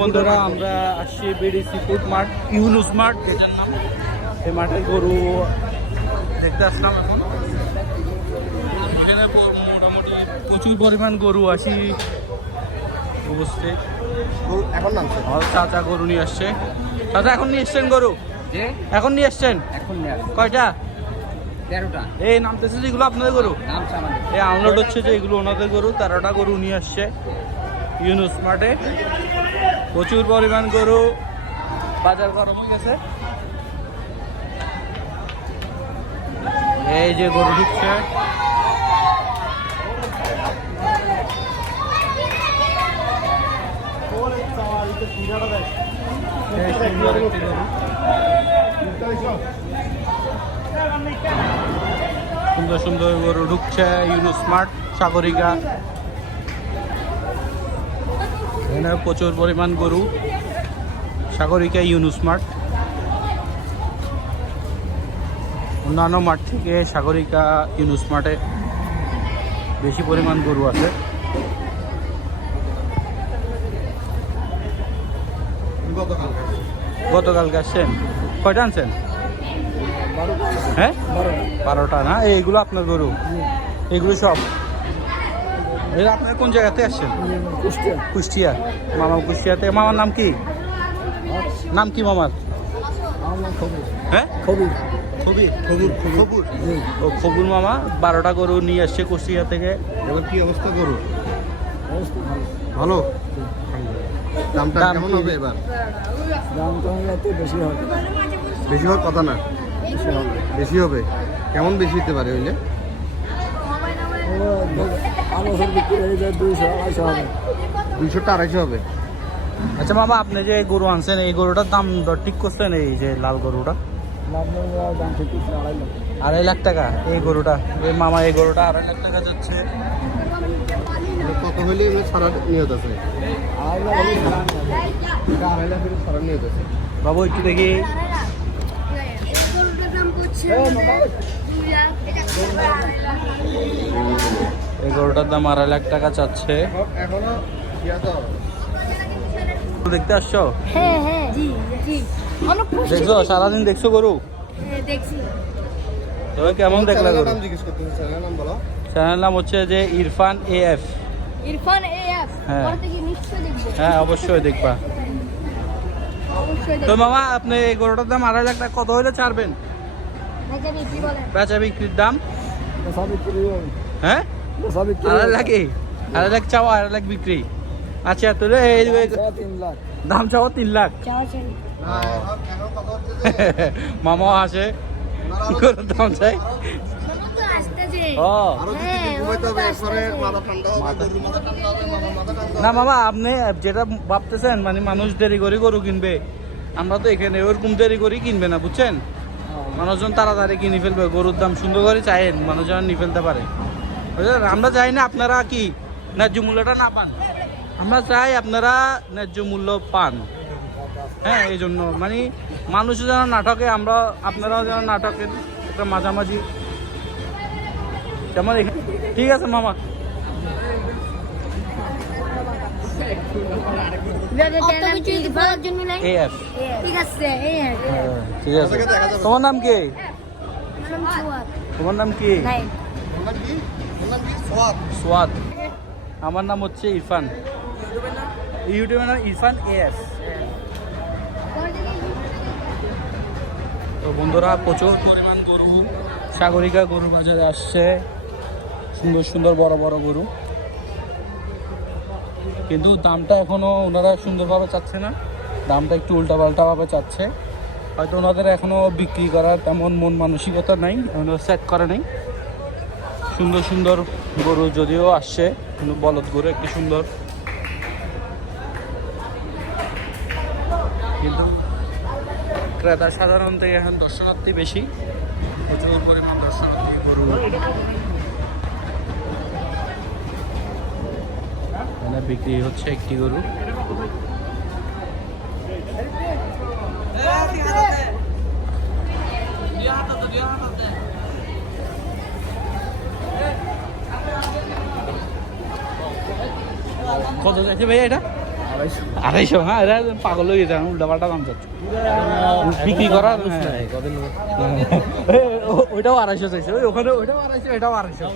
বন্ধুরা আমরা আসছি BDC food mart Yunus mart যেটার নাম। এই মাঠের গরু দেখতে আসলাম এখন। এখানে মোটামুটি প্রচুর পরিমাণ গরু আসি উপস্থিত। এখন নামছে? চাচা গরু নিয়ে আসছে। চাচা এখন নিয়ে এসছেন গরু? এখন নিয়ে এসছেন? এখন কয়টা? তেরোটা। এই নামতেছে যেগুলো আপনাদের গরু? এই আনলোড হচ্ছে যে এগুলো ওনাদের গরু তেরোটা গরু নিয়ে আসছে। ইউনুস মাঠে প্রচুর পরিমাণ গরু বাজার গরম হয়ে গেছে। এই যে গরু ঢুকছে। সুন্দর সুন্দর গরু ঢুকছে ইউনুস স্মার্ট সাগরিকা। এখানে প্রচুর পরিমাণ গরু, সাগরিকা, ইউনুস মার্ট অন্যান্য মাঠ থেকে সাগরিকা, ইউনুস মার্টে বেশি পরিমাণ গরু আছে। গতকাল আসছেন কয়টা আনছেন? হ্যাঁ? বারোটা না? এইগুলো আপনার গরু? এগুলো সব? এরা আপনার কোন জায়গাতে আসছেন? কুষ্টিয়া। কুষ্টিয়া। মামা কুষ্টিয়াতে। মামার নাম কি? নাম কি মামার? হ্যাঁ? খবুর। খবুর? খবুর ও খবুর মামা বারোটা গরু নিয়ে আসছে কুষ্টিয়া থেকে। এবার কি অবস্থা করো ভালো। দামটা দাম কেমন হবে এবার? দাম তো একটু বেশি হবে। বেশি হওয়ার কথা না। বেশি হবে। বেশি হবে। কেমন বেশি হতে পারে হইলে? ও বিক্রি হয়ে যায় দুইশো আড়াইশো হবে। দুইশোটা আড়াইশো হবে আচ্ছা মামা আপনি যে এই গরু আনছেন এই গরুটার দাম দর ঠিক করছেন এই যে লাল গরুটা? লাভ দাম ঠিক আড়াই লাখ আড়াই লাখ টাকা এই গরুটা। এই মামা এই গরুটা আড়াই লাখ টাকা যাচ্ছে। কত হইলে এগুলো ছাড়ার নিয়ত আছে? আড়াই লাখ হলে খারাপ আড়াই লাখ হলে ছাড়ার নিয়ত আছে। বাবু একটু দেখি। দাম গরুটার দাম আড়াই লাখ টাকা চাচ্ছে। এখনও তো দেখতে আসছো? হ্যাঁ হ্যাঁ। দেখছ? সারাদিন দেখছ গরু? হ্যাঁ, তবে কেমন দেখলা চ্যানেল নাম হচ্ছে যে ইরফান এএফ ইরফান এএফ হ্যাঁ। পরে থেকে নিশ্চয় দেখব। হ্যাঁ অবশ্যই দেখবা। তো মামা আপনি এই গরুটার দাম আড়াই লাখ টাকা কত হলে ছাড়বেন? বেচা বিক্রির দাম? হ্যাঁ? আড়াই। লাখে আড়াই লাখ চাওয়া আড়াই লাখ বিক্রি? আচ্ছা লাখ। দাম চাওয়া তিন লাখ? মামাও আসে। কি করে দাম চাই? না মামা আপনি যেটা ভাবতেছেন মানে মানুষ দেরি করে গরু কিনবে আমরা তো এখানে ওরকম দেরি করে কিনবে না বুঝছেন? মানুষজন তাড়াতাড়ি কিনে ফেলবে গরুর দাম সুন্দর করে চাইেন মানুষজন নিয়ে ফেলতে পারে। আমরা চাই না আপনারা কি ন্যায্য মূল্যটা না পান? আমরা চাই আপনারা ন্যায্য মূল্য পান। হ্যাঁ এই জন্য। মানে মানুষ যেন নাটকে আমরা আপনারাও যেন নাটকের একটা মাঝামাঝি। যেমন ঠিক আছে মামা। হ্যাঁ, তোমার নাম কি? তোমার নাম কি? সোয়াদ আমার নাম হচ্ছে ইরফান। ইউটিউবের নাম ইরফান এএস তো বন্ধুরা, প্রচুর পরিমাণ গরু, সাগরিকা গরু বাজারে আসছে। সুন্দর সুন্দর, বড় বড় গরু। কিন্তু দামটা এখনও ওনারা সুন্দরভাবে চাচ্ছে না। দামটা একটু উল্টাপাল্টাভাবে চাচ্ছে। হয়তো ওনাদের এখনও বিক্রি করার তেমন মন মানসিকতা নাই, এখনও সেট করে নেই। সুন্দর সুন্দর গরু যদিও আসছে কিন্তু বলদ গরু একটি সুন্দর কিন্তু ক্রেতা সাধারণত এখন দর্শনার্থী বেশি প্রচুর পরিমাণ দর্শনার্থী গরু এখানে বিক্রি হচ্ছে একটি গরু কত যাচ্ছে ভাইয়া এটা? আড়াইশো হ্যাঁ এরা পাগল হয়ে গেছে উল্টা পাল্টা দাম চাচ্ছে। বিক্রি করার হ্যাঁ। ওইটাও আড়াইশো চাইছে। ওই ওখানে ওইটাও আড়াইশো এটাও আড়াইশো।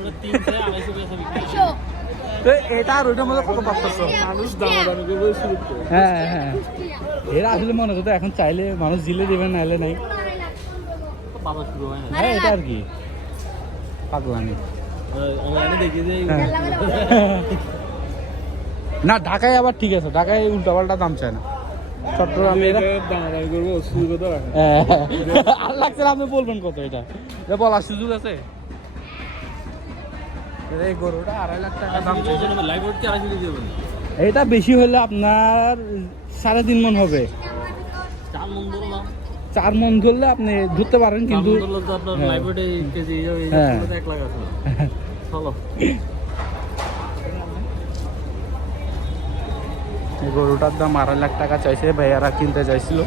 তো এটা আর ওইটার মধ্যে কত পার্থক্য? মানুষ করে। হ্যাঁ হ্যাঁ। এরা আসলে মনে করতো এখন চাইলে মানুষ দিলে দেবে না এলে নাই। বাবা শুরু হয় না। হ্যাঁ এটা আর কি। পাগলামি। অনলাইনে দেখি যে। না ঢাকায় আবার ঠিক আছে ঢাকায় উল্টা পাল্টা দাম চায় না। চট্টগ্রামে হ্যাঁ। আর লাগছে আপনি বলবেন কত এটা? বলার সুযোগ আছে? এই গরুটা আড়াই লাখ টাকা দাম এটা বেশি হলে আপনার সাড়ে তিন মন হবে। চার মন মন ধরলে আপনি ধরতে পারেন কিন্তু আপনার হ্যাঁ। কেজি হ্যাঁ। এক লাখ আছে চলো এই গরুটার দাম আড়াই লাখ টাকা চাইছে ভাইয়ারা কিনতে চাইছিল।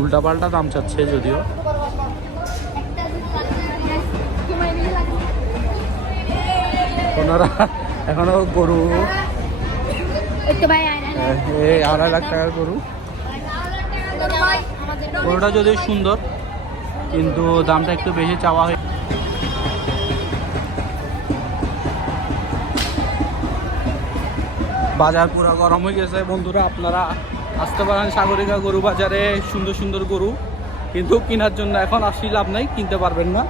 উল্টা পাল্টা দাম চাচ্ছে যদিও। ওনারা এখনও গরু আড়াই লাখ টাকার গরু। গরুটা যদিও সুন্দর কিন্তু দামটা একটু বেশি চাওয়া হয় বাজার পুরো গরম হয়ে গেছে। বন্ধুরা, আপনারা আসতে পারেন সাগরিকা গরু বাজারে, সুন্দর সুন্দর গরু। কিন্তু কেনার জন্য এখন আসি, লাভ নাই, কিনতে পারবেন না।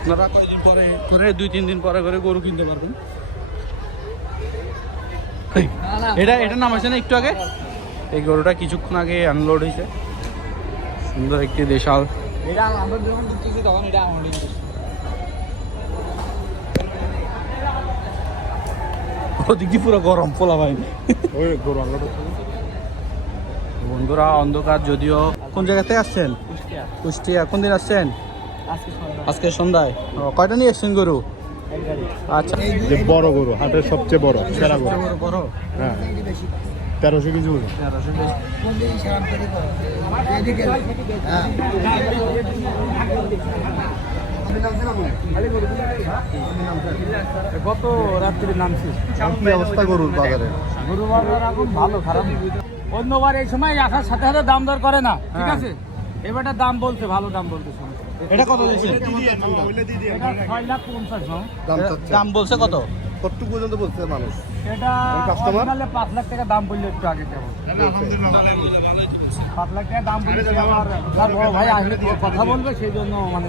আপনারা কয়েকদিন পরে করে দুই, তিন দিন পরে করে গরু কিনতে পারবেন। এটা এটা নাম আছে না একটু আগে? এই গরুটা কিছুক্ষণ আগে আনলোড হয়েছে। সুন্দর একটি দেশাল। এটা আমরা যখন তখন এটা ওদিক দিয়ে পুরো গরম পোলা ভাই। গরু বন্ধুরা অন্ধকার যদিও। কোন জায়গাতে আসছেন? কুষ্টিয়া। কুষ্টিয়া। কোন দিন আসছেন? আজকে সন্ধ্যায়। ও, কয়টা নিয়ে এসছেন গরু? আচ্ছা। যে বড় গরু হাটের সবচেয়ে বড় সেরা গরু। বড় হ্যাঁ। তেরোশো কেজি ওজন তেরোশো। গত রাত্রি নামছি কি? অবস্থা গরুর বাজারে? গরু বাজার এখন ভালো খারাপ। অন্যবার এই সময় আসার সাথে সাথে দাম দর করে না ঠিক হ্যাঁ। আছে এবারটা দাম বলছে ভালো দাম বলতে এটা কত দিয়েছে? ছয় লাখ পঞ্চাশ দাম বলছে কত? কতটুকু পর্যন্ত বলছে মানুষ? এটা original-এ পাঁচ লাখ টাকা দাম বললে একটু আগে কেমন? পাঁচ লাখ টাকা দাম বললে সে আবার বড় ভাই আসলে কথা বলবে সেই জন্য মানে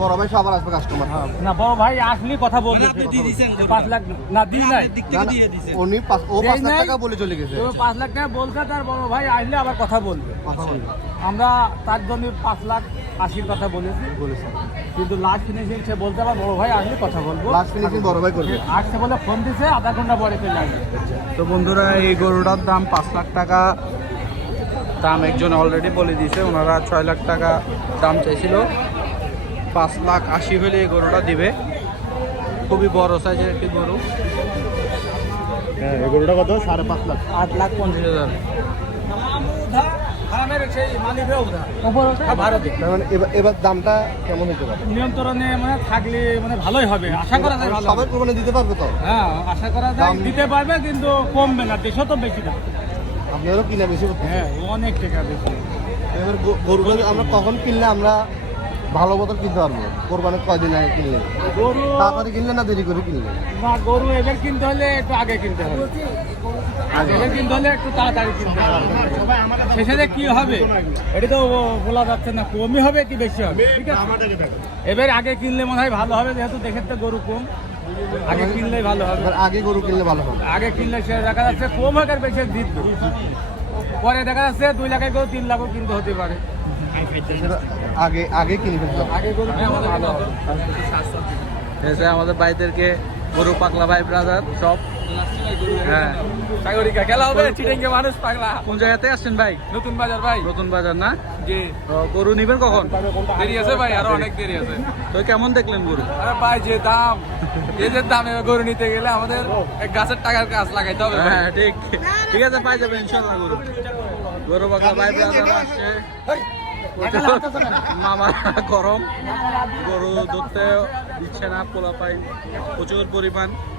বড় ভাই সবার আসবে কাস্টমার না বড় ভাই আসলে কথা বলবে মানে? পাঁচ লাখ না দিই নাই। দিক থেকে দিয়ে দিছে উনি ও পাঁচ লাখ টাকা বলে চলে গেছে। পাঁচ লাখ টাকা বলছে তার বড় ভাই আসলে আবার কথা বলবে। কথা বলবে। আমরা তার জন্য পাঁচ লাখ আশির কথা বলেছি। বলেছে। কিন্তু লাস্ট ফিনিশিং সে বলতে আবার বড় ভাই আসলে কথা বলব। লাস্ট ফিনিশিং বড় ভাই করবে। আসছে বলে ফোন দিছে আধা ঘণ্টা পরে চলে আসবে। তো বন্ধুরা এই গরুটার দাম পাঁচ লাখ টাকা। দাম একজন অলরেডি বলে দিয়েছে ওনারা ছয় লাখ টাকা দাম চাইছিল। পাঁচ লাখ আশি হলে এই গরুটা দিবে। খুবই বড় সাইজের একটি গরু। হ্যাঁ এই গরুটা কত? সাড়ে পাঁচ লাখ। আট লাখ পঞ্চাশ হাজার। সেই মালিকরা ভারতে। তার মানে এবার এবার দামটা কেমন হতে পারে? নিয়ন্ত্রণে মানে থাকলে মানে ভালোই হবে। আশা করা যায় সবাই দিতে পারবে তো? হ্যাঁ আশা করা যায় দিতে পারবে কিন্তু কমবে না। দেশও তো বেশি দাম। আপনারও কিনা বেশি হ্যাঁ অনেক টাকা বেশি। এবার গ- গরুটা আমরা কখন কিনলে আমরা ভালো মতো কিনতে পারব? কোরবানির কয়দিন আগে কিনলে? গরু তাড়াতাড়ি কিনলে না দেরি করে কিনলে? না গরু এবার কিনতে হলে একটু আগে কিনতে হবে। এবার কিনতে হলে একটু তাড়াতাড়ি কিনতে হবে। শেষে কি হবে? এটা তো বলা যাচ্ছে না কমই হবে কি বেশি হবে? ঠিক আছে? এবার আগে কিনলে মনে হয় ভালো হবে যেহেতু দেখে তো গরু কম। আগে কিনলে ভালো হবে। আগে গরু কিনলে ভালো হবে। আগে কিনলে সে দেখা যাচ্ছে কম হোক আর বেশি জিতবে। পরে দেখা যাচ্ছে দুই লাখের গরু তিন লাখও কিনতে হতে পারে। আগে আগে কিনে ফেলতে আগে গরু ভালো হবে। এসে আমাদের ভাইদেরকে গরু পাকলা ভাই ব্রাদার সব হ্যাঁ। সাগরিকা খেলা হবে চিটেঙ্গে মানুষ পাগলা। কোন জায়গাতে আসছেন ভাই? নতুন বাজার ভাই। নতুন বাজার না? জি। গরু নিবেন কখন? দেরি আছে ভাই আরও অনেক দেরি আছে। তো কেমন দেখলেন গরু? আরে ভাই যে দাম। এই যে দামে গরু নিতে গেলে আমাদের এক গাছের টাকার গাছ লাগাইতে হবে হ্যাঁ ঠিক। ঠিক আছে পাই যাবেন ইনশাল্লাহ গরু। গরু ভাই আসছে। মামা গরম। গরু ধরতে দিচ্ছে না পোলা পাই প্রচুর পরিমাণ।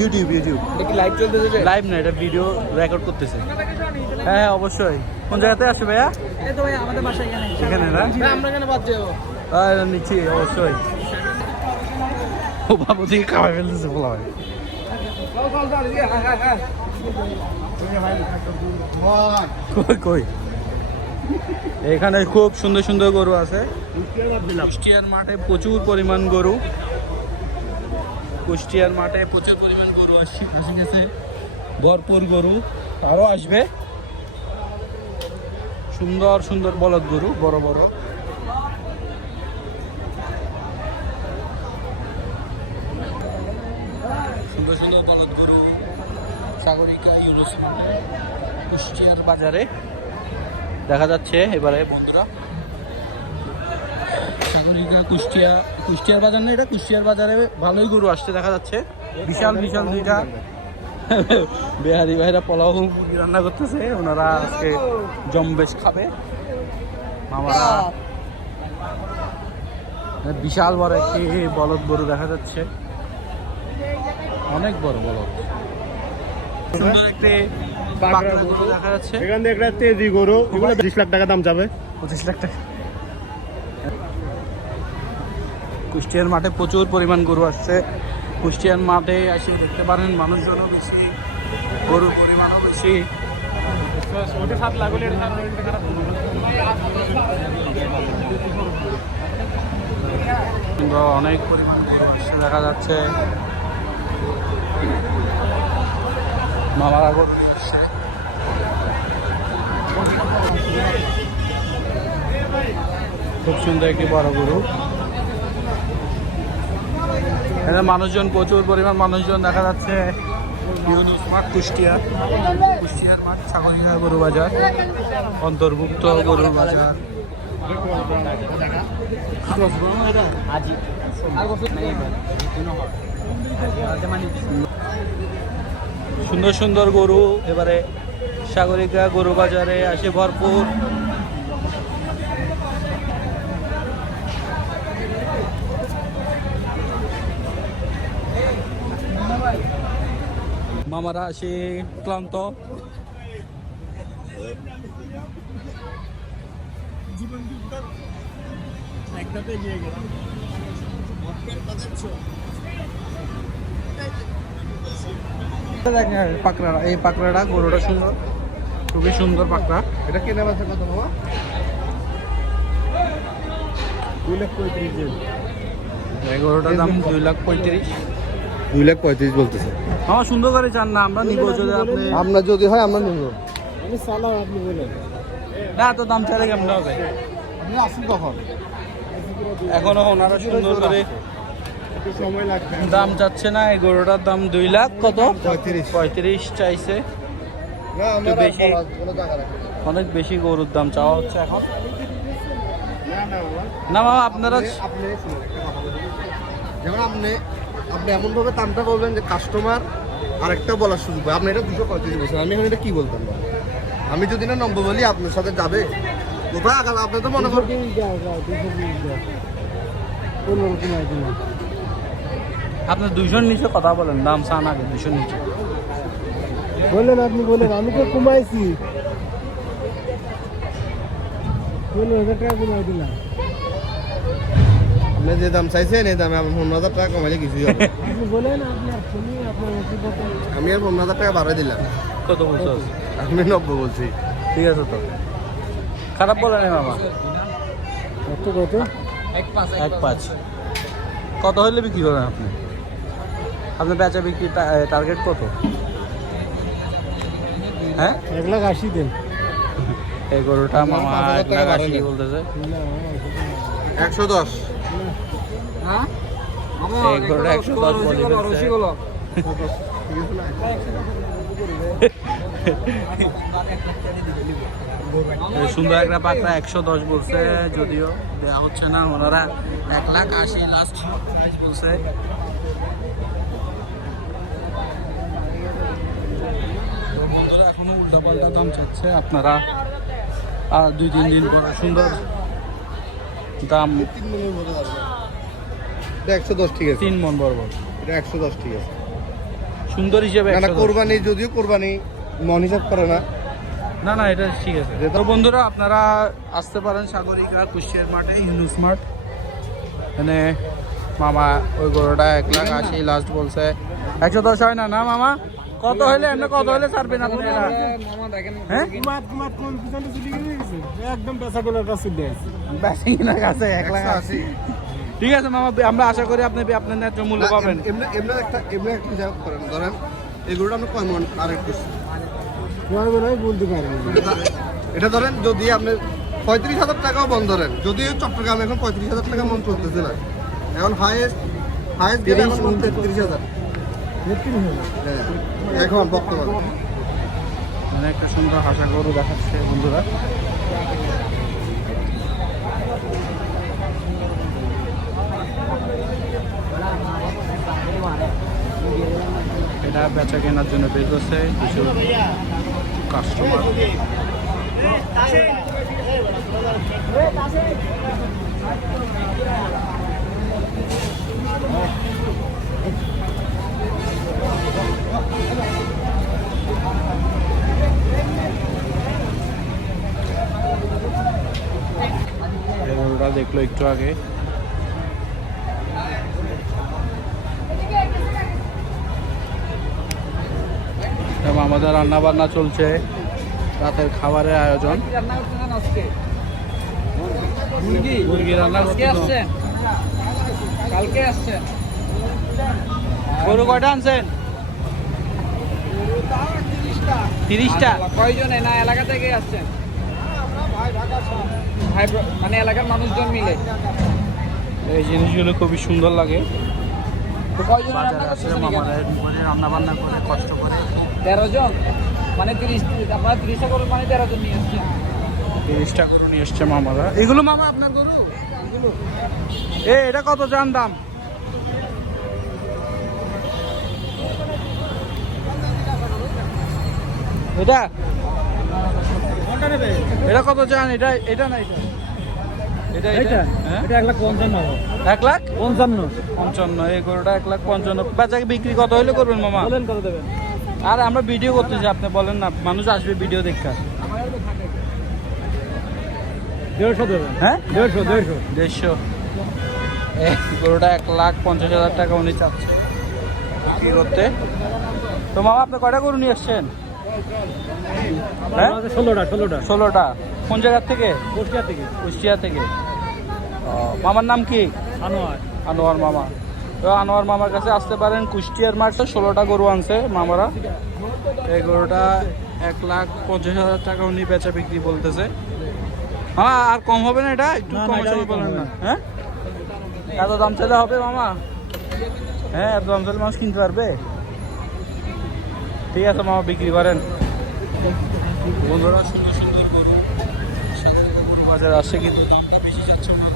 ইউটিউব ইউটিউব লাইভ চলতেছে লাইভ না এটা ভিডিও রেকর্ড করতেছে। হ্যাঁ হ্যাঁ অবশ্যই। কোন জায়গাতে আসে ভাইয়া? এই তো ভাই আমাদের বাসা এখানে। এখানে না? আমরা কেন বাদ যাব। হ্যাঁ নিচ্ছি অবশ্যই। ও বাবু দিকে খাওয়াই ফেলতেছে বলা হয়। কই কই? এখানে খুব সুন্দর সুন্দর গরু আছে। কুষ্টিয়ার মাঠে প্রচুর পরিমাণ গরু। কুষ্টিয়ার মাঠে প্রচুর পরিমাণ গরু আসছে আসে গেছে ভরপুর গরু আরও আসবে। সুন্দর সুন্দর বলদ গরু, বড় বড়। সুন্দর সুন্দর বলদ গরু, সাগরিকা ইউরোস কুষ্টিয়ার বাজারে। দেখা যাচ্ছে এবারে বন্ধুরা। সাগরিকা কুষ্টিয়া। কুষ্টিয়ার বাজার না এটা? কুষ্টিয়ার বাজারে ভালোই গরু আসছে দেখা যাচ্ছে। বিশাল বিশাল দুইটা। বিহারি ভাইরা পোলাও রান্না করতেছে। ওনারা আজকে জমবেশ খাবে। মামারা বিশাল বড় একটি বলদ গরু দেখা যাচ্ছে। অনেক বড় বলদ। দেখা যাচ্ছে। এখান থেকে একটা তেজি গরু। বিশ লাখ টাকা দাম যাবে। পঁচিশ লাখ টাকা। কুষ্টিয়ার মাঠে প্রচুর পরিমাণ গরু আসছে। কুষ্টিয়ার মাঠে এসে দেখতে পারেন, মানুষজনও বেশি, গরুর পরিমাণও বেশি। অনেক পরিমাণ দেখা যাচ্ছে। মামারা গরু খুব সুন্দর একটি বড় গরু। এখানে মানুষজন, প্রচুর পরিমাণ মানুষজন দেখা যাচ্ছে। কুষ্টিয়ার গরু বাজার। অন্তর্ভুক্ত বাজার। সুন্দর সুন্দর গরু, এবারে সাগরিকা গরু বাজারে আসে ভরপুর। মামারা আসে ক্লান্ত। দেখেন পাকড়াটা এই পাকড়াটা গরুটা সুন্দর। খুবই সুন্দর পাকড়া। এটা কেনা বেচা কত বাবা? দুই লাখ পঁয়ত্রিশ এই গরুটার দাম দুই লাখ পঁয়ত্রিশ। দুই লাখ পঁয়ত্রিশ বলতেছে। আমার সুন্দর করে চান না আমরা নিব যদি আপনি আপনার যদি হয় আমরা নিব। আমি চালাও আপনি বলেন। না তো দাম কেমন হবে? আসুন কখন? এখনও ওনারা সুন্দর করে একটু দাম চাচ্ছে না এই গরুটার দাম দুই লাখ কত? পঁয়ত্রিশ। পঁয়ত্রিশ চাইছে। না বেশি-। অনেক বেশি গরুর দাম চাওয়া হচ্ছে এখন। না না বাবা আপনারা। যেমন আপনি আপনি এমন ভাবে দামটা বলবেন যে কাস্টমার আরেকটা বলার সুযোগ পায়। আপনি এটা দুশো পঁয়ত্রিশ বলছেন। আমি এখন এটা কী বলতাম? আমি যদি না নম্বর বলি আপনার সাথে যাবে। কোথায় আগাল আপনি তো মনে করেন আপনার দুইশোর নিচে কথা বলেন দাম চান আগে দুইশোর নিচে। বলেন আপনি বলেন। আমি তো কমাইছি। বলুন হাজার টাকা কমাই দিলাম। আপনি যে দাম চাইছেন এই দামে আমার পনেরো হাজার টাকা কমাইলে কিছুই হবে না। আমি আর পনেরো হাজার টাকা বাড়াই দিলাম। কত বলছো? আমি নব্বই বলছি। ঠিক আছে তো। খারাপ বলে নেই মামা? কত কত? এক পাঁচ কত হইলে বিক্রি করেন আপনি? আপনার বেচা বিক্রি টার্গেট কত? হ্যাঁ? এক লাখ আশি দেন। এই গরুটা মামা এক লাখ আশি। বলতেছে। একশো দশ। এই একশো দশ বলি সুন্দর একটা পাকড়া একশো দশ বলছে যদিও। দেওয়া হচ্ছে না ওনারা এক লাখ আশি লাস্ট বলছে। বন্ধুরা এখনও দাম চাচ্ছে। আপনারা আর দুই তিন দিন পরে সুন্দর দাম এটা একশো দশ ঠিক আছে। তিন মন বরাবর। এটা একশো দশ ঠিক আছে। সুন্দর হিসেবে না না 110 কোরবানি যদিও কোরবানি মন হিসাব করে না। না না এটা ঠিক আছে। তো বন্ধুরা আপনারা আসতে পারেন সাগরিকা কুষ্টিয়ার মাঠে ইউনুস মাঠ। এখানে মামা ওই গরুটা এক লাখ আশি লাস্ট বলছে। একশো দশ হয় না না মামা? কত হলে এমনি কত হলে ছাড়বেন আপনি? এটা হ্যাঁ? একদম কাছে কিনা কাছে এক লাখ আশি। ঠিক আছে মামা আমরা আশা করি আপনি আপনার ন্যায্য মূল্য পাবেন এম- এমনি এমনি একটা এমনি একটা হিসাব করেন। ধরেন এগুলোটা কয় মন আর একটু বলতে পারব এটা ধরেন যদি আপনি পঁয়ত্রিশ হাজার টাকাও বন্ধ ধরেন যদিও চট্টগ্রামে এখন পঁয়ত্রিশ হাজার টাকা মন চলতেছে না এখন হাইয়েস্ট হাইয়েস্ট গেলে এখন মন তেত্রিশ হাজার। হ্যাঁ, এখন বর্তমানে। মানে একটা সুন্দর হাসা গরু দেখাচ্ছে বন্ধুরা। এটা বেচা কেনার জন্য বের করছে কিছু কাস্টমার দেখল একটু আগে। এবং আমাদের রান্না বান্না চলছে। রাতের খাবারের আয়োজন। মুরগি রান্না কালকে আসছেন। গরু কয়টা আনছেন? তিরিশটা। কয়জন? না এলাকা থেকে আসছেন? ভাই মানে এলাকার মানুষজন মিলে। এই জিনিসগুলো খুবই সুন্দর লাগে। রান্না বান্না করে কষ্ট করে। তেরো জন? মানে তিরিশ আপনারা তিরিশটা করুন মানে তেরো জন নিয়ে আসছেন। তিরিশটা গরু নিয়ে এসছে মামারা। এগুলো মামা আপনার গরু? এ এটা কত জান দাম? এটা? এটা কত চান এটা এটা না এটা? এটা এটা? হ্যাঁ? এটা এক লাখ পঞ্চান্ন। এক লাখ? পঞ্চান্ন। পঞ্চান্ন এই গরুটা এক লাখ পঞ্চান্ন। বেচা বিক্রি কত হলে করবেন মামা? বলেন কত দেবেন? আর আমরা ভিডিও করতে করতেছি আপনি বলেন না মানুষ আসবে ভিডিও দেখা দেড়শো হ্যাঁ? দেড়শো দেড়শো। দেড়শো। গরুটা এক লাখ পঞ্চাশ হাজার টাকা উনি চাচ্ছে। বিক্রি করতে? তো মামা আপনি কয়টা গরু নিয়ে এসছেন হ্যাঁ? ষোলোটা ষোলোটা। ষোলোটা। কোন জায়গার থেকে? কুষ্টিয়া থেকে। কুষ্টিয়া থেকে। মামার নাম কি? আনোয়ার। আনোয়ার মামা। আনোয়ার মামার কাছে আসতে পারেন কুষ্টিয়ার মাঠে ষোলোটা গরু আনছে মামারা। এই গরুটা এক লাখ পঞ্চাশ হাজার টাকা উনি বেচা বিক্রি বলতেছে। মামা আর কম হবে না এটা? একটু কম বলেন না। হ্যাঁ? এত দাম চাইলে হবে মামা? হ্যাঁ এত দাম চাইলে মানুষ কিনতে পারবে। ঠিক আছে মামা বিক্রি করেন। বন্ধুরা সুন্দর সুন্দর গরু। বাজারে আসছে কিন্তু দামটা বেশি যাচ্ছে না।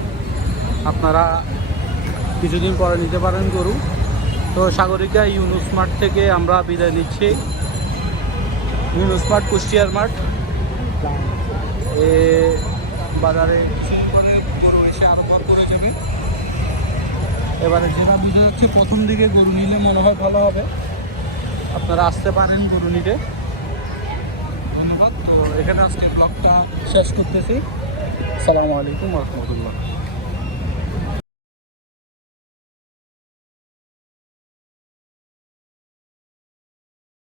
আপনারা কিছুদিন পরে নিতে পারেন গরু। তো সাগরিকা ইউনুস মাঠ থেকে আমরা বিদায় নিচ্ছি। ইউনুস মাঠ কুষ্টিয়ার মাঠ। এ বাজারে গরু এসে আরম্ভ করে যাবে এবারে যেটা বুঝে যাচ্ছে প্রথম দিকে গরু নিলে মনে হয় ভালো হবে। আপনারা আসতে পারেন গরু নিতে। ধন্যবাদ। তো এখানে আজকে ব্লগটা শেষ করতেছি। সালামু আলাইকুম রহমতুল্লাহ।